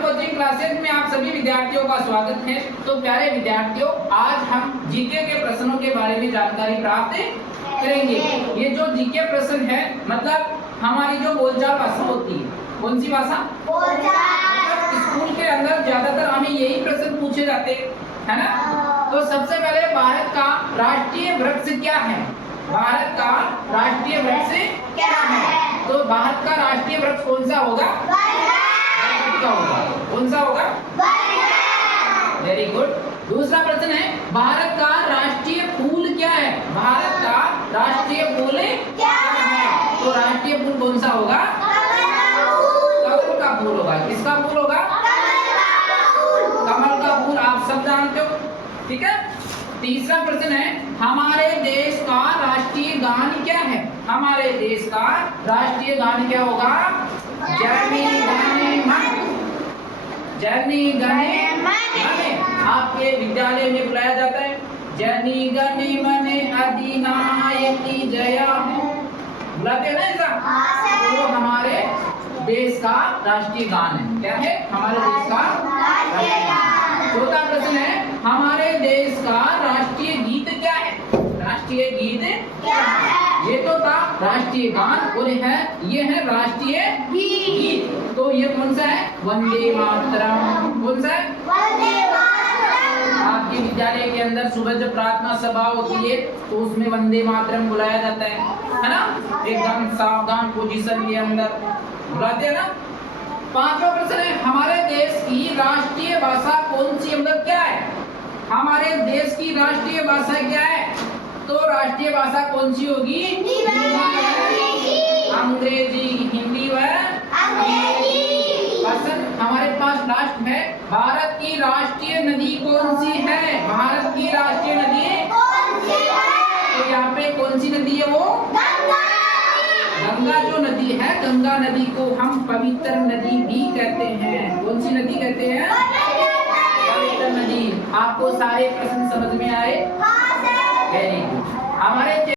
Coaching classes में आप सभी विद्यार्थियों का स्वागत है। तो प्यारे विद्यार्थियों, आज हम जीके के प्रश्नों के बारे में जानकारी प्राप्त करेंगे। ये जो जीके प्रश्न है मतलब हमारी जो बोलचाल भाषा होती है, कौन सी भाषा? स्कूल के अंदर ज्यादातर हमें यही प्रश्न पूछे जाते है ना। तो सबसे पहले भारत का राष्ट्रीय वृक्ष क्या है? भारत का राष्ट्रीय वृक्ष क्या है? तो भारत का राष्ट्रीय वृक्ष कौन सा होगा? कौन सा होगा? Very good. दूसरा प्रश्न है, भारत का राष्ट्रीय फूल क्या है? भारत का राष्ट्रीय फूल क्या है? तो राष्ट्रीय फूल कौन सा होगा? कमल का फूल होगा। किसका फूल होगा? कमल का फूल। आप सब जानते हो, ठीक है। तीसरा प्रश्न है, हमारे देश का राष्ट्रीय गान क्या है? हमारे देश का राष्ट्रीय गान क्या होगा? जय गाने मन, जय गाने मन। आपके विद्यालय में बुलाया जाता है जय गाने मन अधिनायक जया हो, बुलाते हैं ना ऐसा। तो हमारे देश का राष्ट्रीय गान है। क्या है हमारे देश का राष्ट्रीय गान? चौथा प्रश्न है, हमारे देश का राष्ट्रीय गीत क्या है? राष्ट्रीय गीत क्या है? ये तो था राष्ट्रीय गान और ये है राष्ट्रीय गीत। तो ये कौन सा है? वंदे मातरम। कौन सा है? वंदे मातरम। आपके विद्यालय के अंदर सुबह जब प्रार्थना सभा होती है तो उसमें वंदे मातरम बुलाया जाता है ना। एकदम सावधान पोजीशन के अंदर बुलाते हैं ना। पांचवा प्रश्न है, हमारे देश की राष्ट्रीय भाषा कौन सी? मतलब क्या है हमारे देश की राष्ट्रीय भाषा? क्या है? तो राष्ट्रीय भाषा कौन सी होगी? अंग्रेजी, हिंदी व अंग्रेजी। प्रश्न हमारे पास लास्ट में, भारत की राष्ट्रीय नदी कौन सी है? भारत की राष्ट्रीय नदी कौन सी है? तो यहाँ पे कौन सी नदी है? वो गंगा। गंगा जो नदी है, गंगा नदी को हम पवित्र नदी भी कहते हैं। कौन सी नदी कहते हैं? पवित्र नदी। आपको सारे प्रश्न समझ में आए? Very good. हमारे